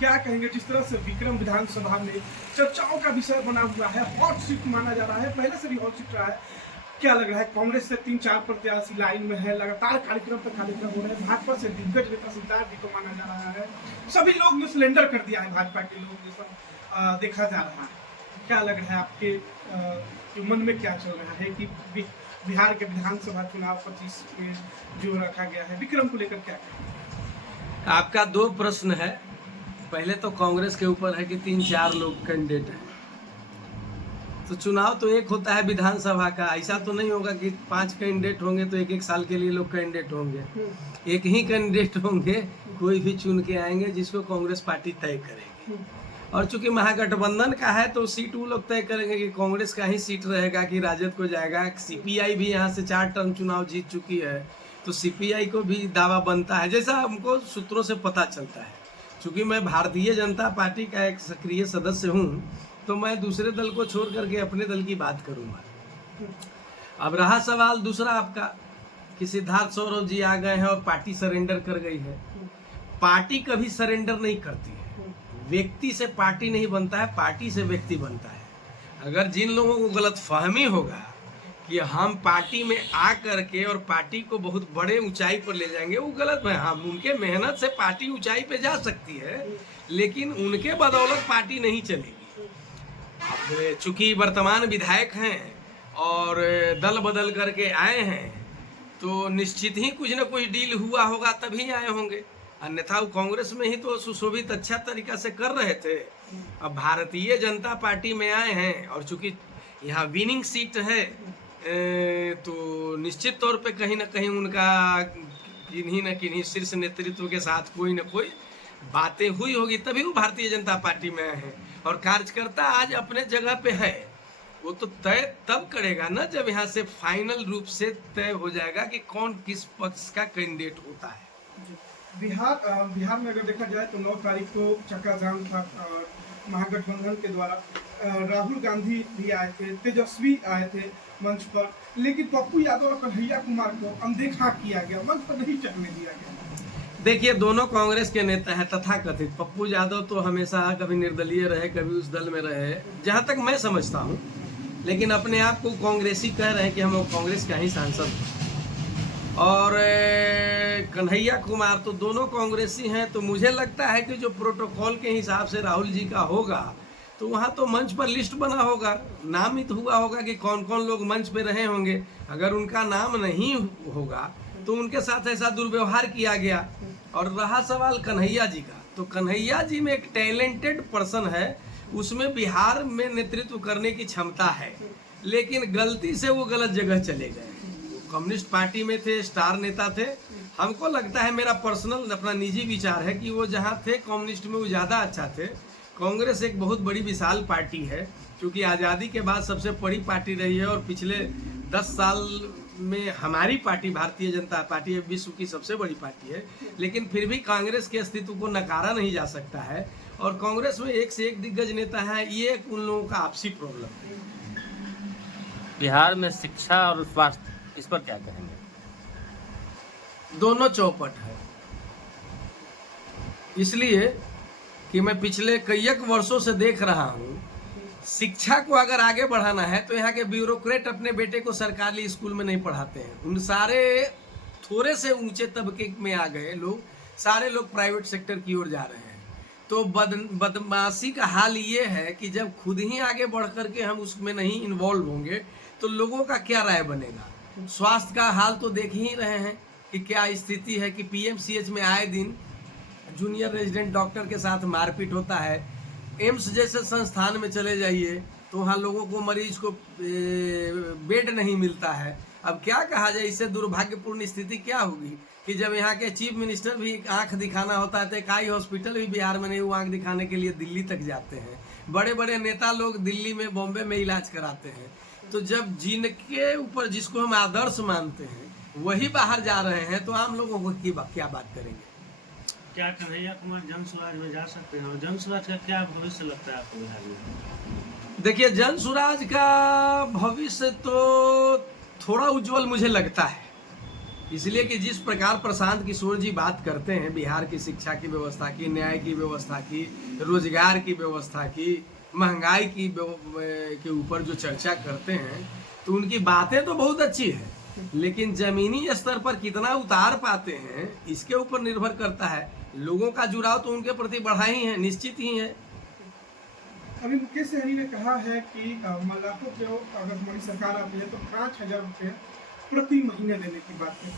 क्या कहेंगे जिस तरह से विक्रम विधानसभा में चर्चाओं का विषय बना हुआ है, हॉट सीट माना जा रहा है, पहले से भी हॉट सीट रहा है। क्या लग रहा है, कांग्रेस से 3-4 प्रत्याशी लाइन में है, लगातार कार्यक्रम पर कार्यक्रम हो रहे हैं, भाजपा से दिग्गज नेता सिद्धार्थ जी को माना जा रहा है, सभी लोग ने सिलेंडर कर दिया है भाजपा के लोग, ये सब देखा जा रहा है। क्या लग रहा है आपके मन में क्या चल रहा है कि बिहार के विधानसभा चुनाव 25 में जो रखा गया है, विक्रम को लेकर क्या कहें? आपका 2 प्रश्न है। पहले तो कांग्रेस के ऊपर है कि 3-4 लोग कैंडिडेट हैं, तो चुनाव तो एक होता है विधानसभा का। ऐसा तो नहीं होगा कि 5 कैंडिडेट होंगे तो एक साल के लिए लोग कैंडिडेट होंगे। एक ही कैंडिडेट होंगे, कोई भी चुन के आएंगे जिसको कांग्रेस पार्टी तय करेगी। और चूंकि महागठबंधन का है तो सीट वो लोग तय करेंगे कि कांग्रेस का ही सीट रहेगा कि राजद को जाएगा। सीपीआई भी यहाँ से 4 टर्म चुनाव जीत चुकी है, तो सीपीआई को भी दावा बनता है, जैसा हमको सूत्रों से पता चलता है। चूंकि मैं भारतीय जनता पार्टी का एक सक्रिय सदस्य हूँ, तो मैं दूसरे दल को छोड़ करके अपने दल की बात करूँगा। अब रहा सवाल दूसरा आपका कि सिद्धार्थ सौरभ जी आ गए हैं और पार्टी सरेंडर कर गई है। पार्टी कभी सरेंडर नहीं करती है। व्यक्ति से पार्टी नहीं बनता है, पार्टी से व्यक्ति बनता है। अगर जिन लोगों को गलतफहमी होगा कि हम पार्टी में आ करके और पार्टी को बहुत बड़े ऊंचाई पर ले जाएंगे, वो गलत है। हम उनके मेहनत से पार्टी ऊंचाई पे जा सकती है, लेकिन उनके बदौलत पार्टी नहीं चलेगी। अब चूंकि वर्तमान विधायक हैं और दल बदल करके आए हैं, तो निश्चित ही कुछ न कुछ डील हुआ होगा तभी आए होंगे, अन्यथा वो कांग्रेस में ही तो सुशोभित अच्छा तरीका से कर रहे थे। अब भारतीय जनता पार्टी में आए हैं और चूंकि यहाँ विनिंग सीट है, तो निश्चित तौर पे कहीं ना कहीं उनका किन्हीं न किन्हीं शीर्ष नेतृत्व के साथ कोई न कोई बातें हुई होगी, तभी वो भारतीय जनता पार्टी में आए हैं। और कार्यकर्ता आज अपने जगह पे है, वो तो तय तब करेगा ना जब यहाँ से फाइनल रूप से तय हो जाएगा कि कौन किस पक्ष का कैंडिडेट होता है। बिहार में अगर देखा जाए तो 9 तारीख को चक्काजाम था महागठबंधन के द्वारा। राहुल गांधी भी आए थे, तेजस्वी आए थे मंच पर, लेकिन पप्पू यादव और कन्हैया कुमार को अनदेखा किया गया, मंच पर नहीं चढ़ने दिया गया। देखिए, दोनों कांग्रेस के नेता हैं तथाकथित। पप्पू यादव तो हमेशा कभी निर्दलीय रहे, कभी उस दल में रहे, जहां तक मैं समझता हूं, लेकिन अपने आप को कांग्रेसी कह रहे हैं कि हम कांग्रेस का ही सांसद हैं। और कन्हैया कुमार तो दोनों कांग्रेसी हैं, तो मुझे लगता है कि जो प्रोटोकॉल के हिसाब से राहुल जी का होगा, तो वहाँ तो मंच पर लिस्ट बना होगा, नामित हुआ होगा कि कौन कौन लोग मंच पे रहे होंगे। अगर उनका नाम नहीं होगा तो उनके साथ ऐसा दुर्व्यवहार किया गया। और रहा सवाल कन्हैया जी का, तो कन्हैया जी में एक टैलेंटेड पर्सन है, उसमें बिहार में नेतृत्व करने की क्षमता है, लेकिन गलती से वो गलत जगह चले गए। कम्युनिस्ट पार्टी में थे, स्टार नेता थे। हमको लगता है, मेरा पर्सनल अपना निजी विचार है कि वो जहाँ थे कम्युनिस्ट में वो ज़्यादा अच्छा थे। कांग्रेस एक बहुत बड़ी विशाल पार्टी है, क्योंकि आज़ादी के बाद सबसे बड़ी पार्टी रही है, और पिछले 10 साल में हमारी पार्टी भारतीय जनता पार्टी विश्व की सबसे बड़ी पार्टी है। लेकिन फिर भी कांग्रेस के अस्तित्व को नकारा नहीं जा सकता है, और कांग्रेस में एक से एक दिग्गज नेता है। ये उन लोगों का आपसी प्रॉब्लम है। बिहार में शिक्षा और स्वास्थ्य, इस पर क्या कहेंगे? दोनों चौपट है, इसलिए कि मैं पिछले कई वर्षों से देख रहा हूँ, शिक्षा को अगर आगे बढ़ाना है तो यहाँ के ब्यूरोक्रेट अपने बेटे को सरकारी स्कूल में नहीं पढ़ाते हैं। उन सारे थोड़े से ऊंचे तबके में आ गए लोग, सारे लोग प्राइवेट सेक्टर की ओर जा रहे हैं। तो बदमाशी का हाल ये है कि जब खुद ही आगे बढ़ करके हम उसमें नहीं इन्वॉल्व होंगे तो लोगों का क्या राय बनेगा। स्वास्थ्य का हाल तो देख ही रहे हैं कि क्या स्थिति है, कि पीएमसीएच में आए दिन जूनियर रेजिडेंट डॉक्टर के साथ मारपीट होता है। एम्स जैसे संस्थान में चले जाइए तो वहाँ लोगों को, मरीज को बेड नहीं मिलता है। अब क्या कहा जाए, इससे दुर्भाग्यपूर्ण स्थिति क्या होगी कि जब यहाँ के चीफ मिनिस्टर भी आंख दिखाना होता है तो एक आई हॉस्पिटल भी बिहार में नहीं, वो आंख दिखाने के लिए दिल्ली तक जाते हैं। बड़े बड़े नेता लोग दिल्ली में, बॉम्बे में इलाज कराते हैं। तो जब जिनके ऊपर जिसको हम आदर्श मानते हैं वही बाहर जा रहे हैं, तो आम लोगों को क्या बात करेंगे? क्या कन्हैया कुमार जन स्वराज में जा सकते हैं? और जन स्वराज का क्या भविष्य लगता है आपको बिहार में? देखिए, जन स्वराज का भविष्य तो थोड़ा उज्जवल मुझे लगता है, इसलिए कि जिस प्रकार प्रशांत किशोर जी बात करते हैं बिहार की शिक्षा की व्यवस्था की, न्याय की व्यवस्था की, रोजगार की व्यवस्था की, महंगाई की के ऊपर जो चर्चा करते हैं, तो उनकी बातें तो बहुत अच्छी है, लेकिन जमीनी स्तर पर कितना उतार पाते हैं इसके ऊपर निर्भर करता है। लोगों का जुड़ाव तो उनके प्रति बढ़ा ही है, निश्चित ही है। अभी मुकेश सहनी ने कहा है कि मल्लाहों को अगर हमारी सरकार आती है तो 5,000 रुपये प्रति महीने देने की बात है।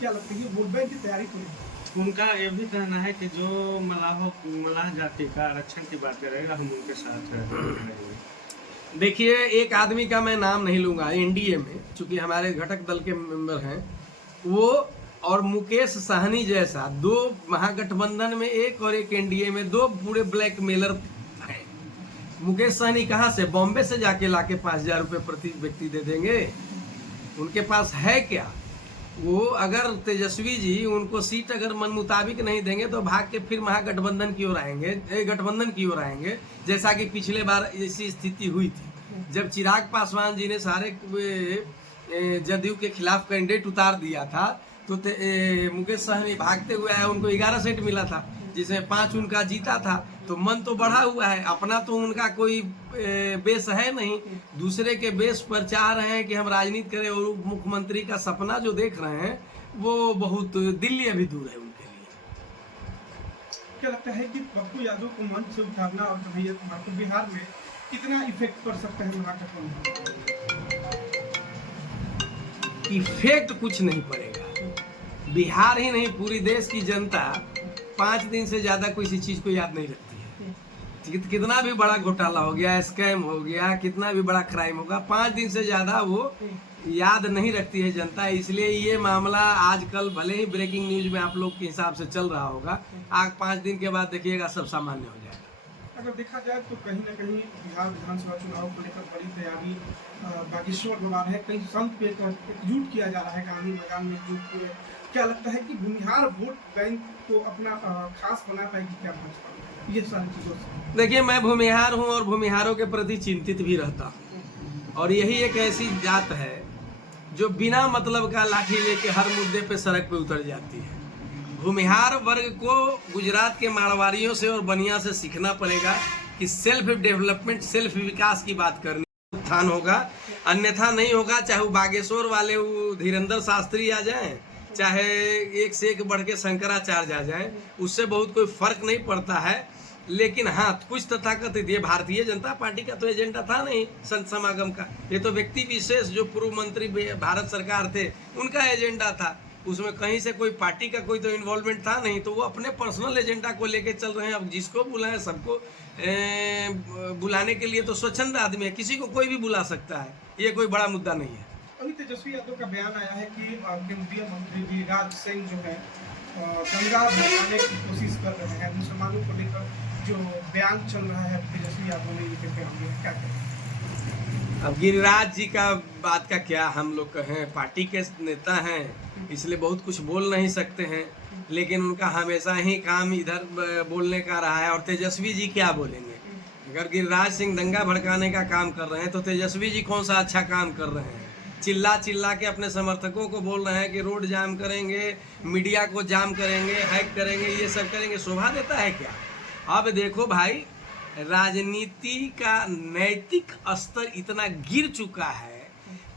क्या लगता है वोट बैंक की तैयारी तो नहीं? उनका ये भी कहना है कि जो मल्लाह जाति का आरक्षण की बात करेगा हम उनके साथ रहेंगे। देखिए, एक आदमी का मैं नाम नहीं लूंगा, एनडीए में चूंकि हमारे घटक दल के मेंबर हैं वो, और मुकेश सहनी जैसा दो महागठबंधन में एक और एक एनडीए में दो पूरे ब्लैकमेलर हैं। मुकेश सहनी कहाँ से, बॉम्बे से जाके लाके 5,000 रुपये प्रति व्यक्ति दे देंगे? उनके पास है क्या? वो अगर तेजस्वी जी उनको सीट अगर मन मुताबिक नहीं देंगे तो भाग के फिर महागठबंधन की ओर आएंगे, गठबंधन की ओर आएंगे, जैसा कि पिछले बार ऐसी स्थिति हुई थी जब चिराग पासवान जी ने सारे जदयू के खिलाफ कैंडिडेट उतार दिया था, तो मुकेश सहनी भागते हुए आए, उनको 11 सीट मिला था जिसमें 5 उनका जीता था। तो मन तो बढ़ा हुआ है, अपना तो उनका कोई बेस है नहीं, दूसरे के बेस पर चाह रहे हैं कि हम राजनीति करें, और मुख्यमंत्री का सपना जो देख रहे हैं वो बहुत दिल्ली अभी दूर है उनके लिए। क्या लगता है कि पप्पू यादव को मंच से उतारना और कन्हैया कुमार को बिहार में कितना इफेक्ट पड़ सकता है महागठबंधन? इफेक्ट कुछ नहीं पड़ेगा। बिहार ही नहीं, पूरी देश की जनता 5 दिन से ज्यादा किसी चीज को याद नहीं रखती है। कितना भी बड़ा घोटाला हो गया, स्कैम हो गया, कितना भी बड़ा क्राइम होगा, 5 दिन से ज्यादा वो याद नहीं रखती है जनता। इसलिए ये मामला आजकल भले ही ब्रेकिंग न्यूज में आप लोग के हिसाब से चल रहा होगा, आज 5 दिन के बाद देखिएगा सब सामान्य हो जाएगा। अगर देखा जाए तो कहीं ना कहीं बिहार विधानसभा चुनाव को लेकर बड़ी तैयारी बागेश्वर में है, कहीं संत पे एकजुट किया जा रहा है, गांधी मैदान में एकजुट हुए। क्या लगता है कि भूमिहार वोट बैंक को अपना खास बना पाएगी क्या भाजपा? ये सारी चीजों से देखिए, मैं भूमिहार हूँ और भूमिहारों के प्रति चिंतित भी रहता हूँ, और यही एक ऐसी जात है जो बिना मतलब का लाठी लेके हर मुद्दे पे सड़क पे उतर जाती है। भूमिहार वर्ग को गुजरात के मारवाड़ियों से और बनिया से सीखना पड़ेगा कि सेल्फ डेवलपमेंट, सेल्फ विकास की बात करनी, उत्थान होगा, अन्यथा नहीं होगा। चाहे वो बागेश्वर वाले वो धीरेन्द्र शास्त्री आ जाएं, चाहे एक से एक बढ़ के शंकराचार्य आ जाएं, उससे बहुत कोई फर्क नहीं पड़ता है। लेकिन हाँ, कुछ तथाकथित, ये भारतीय जनता पार्टी का तो एजेंडा था नहीं संत समागम का, ये तो व्यक्ति विशेष जो पूर्व मंत्री भारत सरकार थे उनका एजेंडा था। उसमें कहीं से कोई पार्टी का कोई तो इन्वॉल्वमेंट था नहीं, तो वो अपने पर्सनल एजेंडा को लेके चल रहे हैं। अब जिसको बुलाएं, सबको बुलाने के लिए तो स्वच्छंद आदमी है, किसी को कोई भी बुला सकता है, ये कोई बड़ा मुद्दा नहीं है। अभी तेजस्वी यादव का बयान आया है कि केंद्रीय मंत्री गिरिराज सिंह जो है दंगा भड़काने की कोशिश कर रहे हैं। मुसलमानों को लेकर जो बयान चल रहा है तेजस्वी यादव ने ये बयान दिया, क्या करें? अब गिरिराज जी का बात का क्या हम लोग कहें, पार्टी के नेता हैं इसलिए बहुत कुछ बोल नहीं सकते हैं, लेकिन उनका हमेशा ही काम इधर बोलने का रहा है। और तेजस्वी जी क्या बोलेंगे? अगर गिरिराज सिंह दंगा भड़काने का काम कर रहे हैं तो तेजस्वी जी कौन सा अच्छा काम कर रहे हैं? चिल्ला चिल्ला के अपने समर्थकों को बोल रहे हैं कि रोड जाम करेंगे, मीडिया को जाम करेंगे, हैक करेंगे, ये सब करेंगे, शोभा देता है क्या? अब देखो भाई, राजनीति का नैतिक स्तर इतना गिर चुका है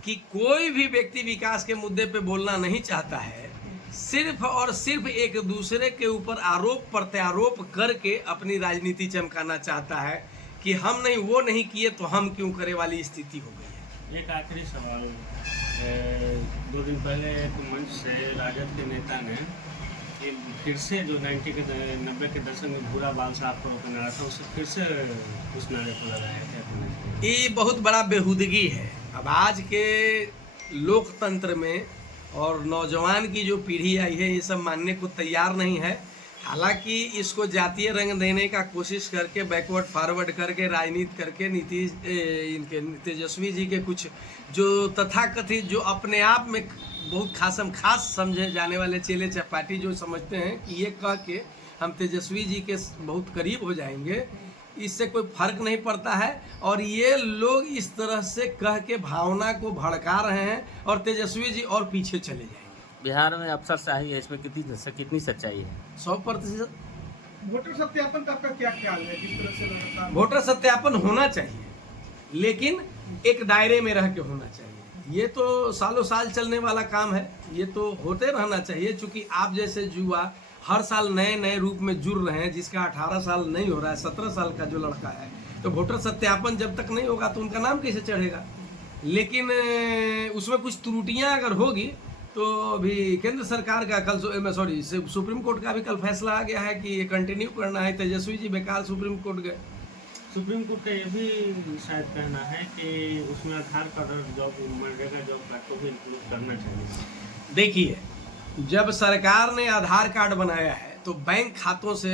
कि कोई भी व्यक्ति विकास के मुद्दे पे बोलना नहीं चाहता है, सिर्फ और सिर्फ एक दूसरे के ऊपर आरोप प्रत्यारोप करके अपनी राजनीति चमकाना चाहता है कि हम नहीं, वो नहीं किए तो हम क्यों करे वाली स्थिति हो गई है। एक आखिरी सवाल, 2 दिन पहले एक मंच से राजद के नेता ने फिर से जो 90 के दशक में भूरा बाल साफ करो का नारा था, उससे फिर से उस नारे को लगाया क्या? ये बहुत बड़ा बेहूदगी है। अब आज के लोकतंत्र में और नौजवान की जो पीढ़ी आई है ये सब मानने को तैयार नहीं है। हालांकि इसको जातीय रंग देने का कोशिश करके, बैकवर्ड फॉरवर्ड करके, राजनीति करके नीतीश इनके तेजस्वी जी के कुछ जो तथाकथित, जो अपने आप में बहुत खास समझे जाने वाले चेले चपाटी जो समझते हैं कि ये कह के हम तेजस्वी जी के बहुत करीब हो जाएंगे, इससे कोई फर्क नहीं पड़ता है। और ये लोग इस तरह से कह के भावना को भड़का रहे हैं और तेजस्वी जी और पीछे चले जाएंगे। बिहार में अफसरशाही है, इसमें कितनी सच्चाई है? 100%। वोटर सत्यापन का आपका क्या ख्याल है? जिस तरह से लगातार वोटर सत्यापन होना चाहिए, लेकिन एक दायरे में रह के होना चाहिए। ये तो सालों साल चलने वाला काम है, ये तो होते रहना चाहिए। चूंकि आप जैसे युवा हर साल नए नए रूप में जुड़ रहे हैं, जिसका 18 साल नहीं हो रहा है, 17 साल का जो लड़का है, तो वोटर सत्यापन जब तक नहीं होगा तो उनका नाम कैसे चढ़ेगा? लेकिन उसमें कुछ त्रुटियां अगर होगी तो अभी केंद्र सरकार का सुप्रीम कोर्ट का भी कल फैसला आ गया है कि ये कंटिन्यू करना है। तेजस्वी जी बेकार सुप्रीम कोर्ट गए। सुप्रीम कोर्ट का ये भी शायद कहना है कि उसमें Aadhaar card job, MNREGA job card को भी इंक्लूड करना चाहिए। देखिए, जब सरकार ने आधार कार्ड बनाया है तो बैंक खातों से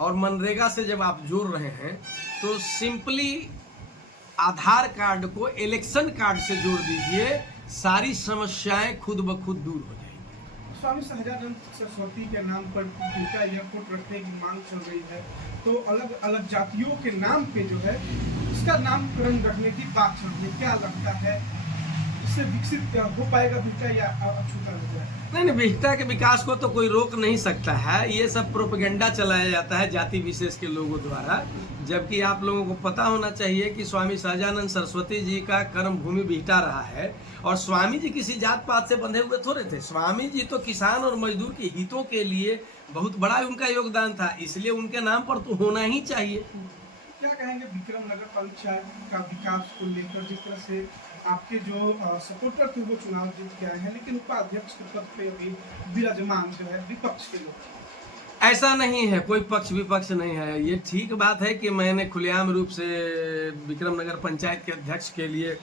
और मनरेगा से जब आप जोड़ रहे हैं तो सिंपली आधार कार्ड को इलेक्शन कार्ड से जोड़ दीजिए, सारी समस्याएं खुद ब खुद दूर हो जाएंगी। स्वामी सहजानंद सरस्वती के नाम पर उनका एयरपोर्ट रखने की मांग चल रही है, तो अलग अलग जातियों के नाम पे जो है इसका नामकरण रखने की बात चल रही है। क्या लगता है, इससे विकसित हो पाएगा बिहटा या अछूता हो जाएगा? नहीं, बिहटा के विकास को तो कोई रोक नहीं सकता है। ये सब प्रोपेगेंडा चलाया जाता है जाति विशेष के लोगों द्वारा, जबकि आप लोगों को पता होना चाहिए कि स्वामी सहजानंद सरस्वती जी का कर्म भूमि बिहटा रहा है। और स्वामी जी किसी जात पात से बंधे हुए थोड़े थे। स्वामी जी तो किसान और मजदूर के हितों के लिए बहुत बड़ा उनका योगदान था, इसलिए उनके नाम पर तो होना ही चाहिए। क्या कहेंगे विक्रम नगर पंचायत का विकास को लेकर? जिस तरह से आपके जो सपोर्टर थे वो चुनाव जीत के आए हैं, लेकिन उपाध्यक्ष के पद पे अभी विराजमान जो है विपक्ष के लोग। ऐसा नहीं है, कोई पक्ष विपक्ष नहीं है। ये ठीक बात है कि मैंने खुलेआम रूप से विक्रम नगर पंचायत के अध्यक्ष के लिए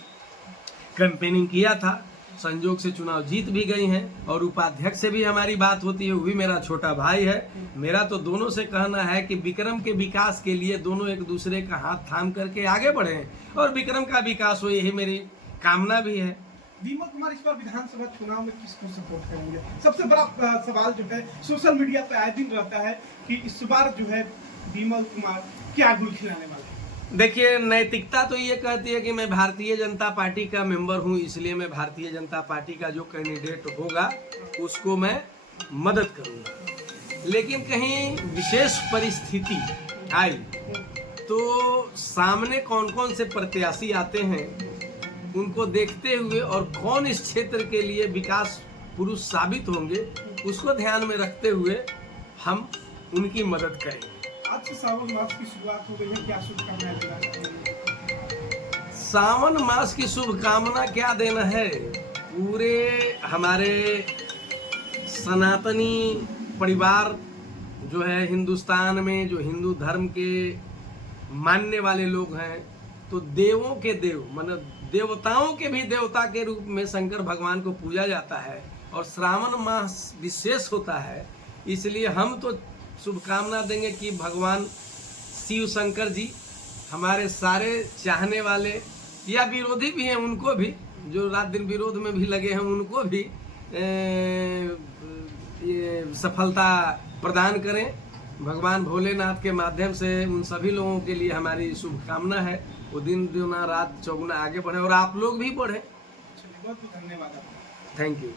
कैंपेनिंग किया था, संजोग से चुनाव जीत भी गई हैं। और उपाध्यक्ष से भी हमारी बात होती है, वो भी मेरा छोटा भाई है। मेरा तो दोनों से कहना है कि विक्रम के विकास के लिए दोनों एक दूसरे का हाथ थाम करके आगे बढ़े और विक्रम का विकास हो, यही मेरी कामना भी है। विमल कुमार इस बार विधानसभा चुनाव में किसको सपोर्ट करेंगे? सबसे बड़ा सवाल जो है सोशल मीडिया पे आए दिन रहता है कि इस बार जो है विमल कुमार क्या गुल खिलाने वाले हैं? देखिए, नैतिकता तो ये कहती है कि मैं भारतीय जनता पार्टी का मेंबर हूं, इसलिए मैं भारतीय जनता पार्टी का जो कैंडिडेट होगा उसको मैं मदद करूंगा। लेकिन कहीं विशेष परिस्थिति आई तो सामने कौन कौन से प्रत्याशी आते हैं उनको देखते हुए और कौन इस क्षेत्र के लिए विकास पुरुष साबित होंगे उसको ध्यान में रखते हुए हम उनकी मदद करेंगे। आज से सावन मास की शुरुआत हो गई है, क्या शुभकामनाएं देना चाहेंगे? सावन मास की शुभकामना क्या देना है? पूरे हमारे सनातनी परिवार जो है हिंदुस्तान में, जो हिंदू धर्म के मानने वाले लोग हैं, तो देवों के देव मतलब देवताओं के भी देवता के रूप में शंकर भगवान को पूजा जाता है और श्रावण मास विशेष होता है। इसलिए हम तो शुभकामना देंगे कि भगवान शिव शंकर जी हमारे सारे चाहने वाले या विरोधी भी हैं, उनको भी जो रात दिन विरोध में भी लगे हैं, उनको भी ये सफलता प्रदान करें। भगवान भोलेनाथ के माध्यम से उन सभी लोगों के लिए हमारी शुभकामना है, वो दिन दुना रात चौगुना आगे बढ़े और आप लोग भी बढ़े। बहुत बहुत धन्यवाद। Thank you.